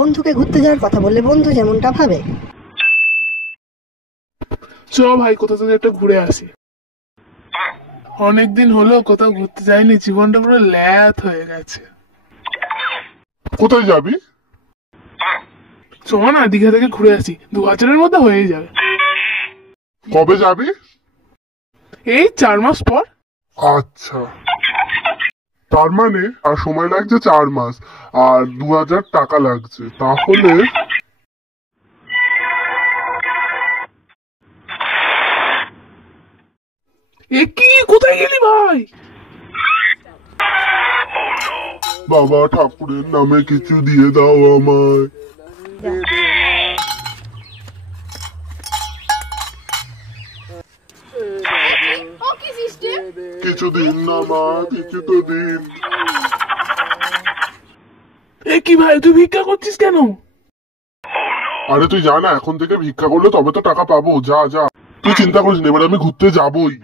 বন্ধুকে ঘুরতে যাওয়ার কথা বললে বন্ধু যেমনটা ভাবে। চ ভাই, কোথা থেকে একটা ঘুরে আসি। অনেকদিন হলো কোথাও ঘুরতে যাইনি, জীবনটা পুরো ল্যাথ হয়ে গেছে। কোথায় যাবি? চ না, দীঘা থেকে ঘুরে আসি, 2000-এর মধ্যে হয়ে যাবে। কবে যাবি? এই 4 মাস পর। আচ্ছা, তার মানে আর সময় লাগছে 4 মাস, আর 2000 টাকা লাগছে, তাহলে এ কি, কোথায় গেলি ভাই? বাবা ঠাকুরের নামে কিছু দিয়ে দাও আমায়। কিছু দিন না মা, কিছু তো দিন। এ কি ভাই, তুই ভিক্ষা করছিস কেন? আরে তুই যা না, এখন থেকে ভিক্ষা করলে তবে তো টাকা পাবো। যা যা, তুই চিন্তা করিস না, এবার আমি ঘুরতে যাবোই।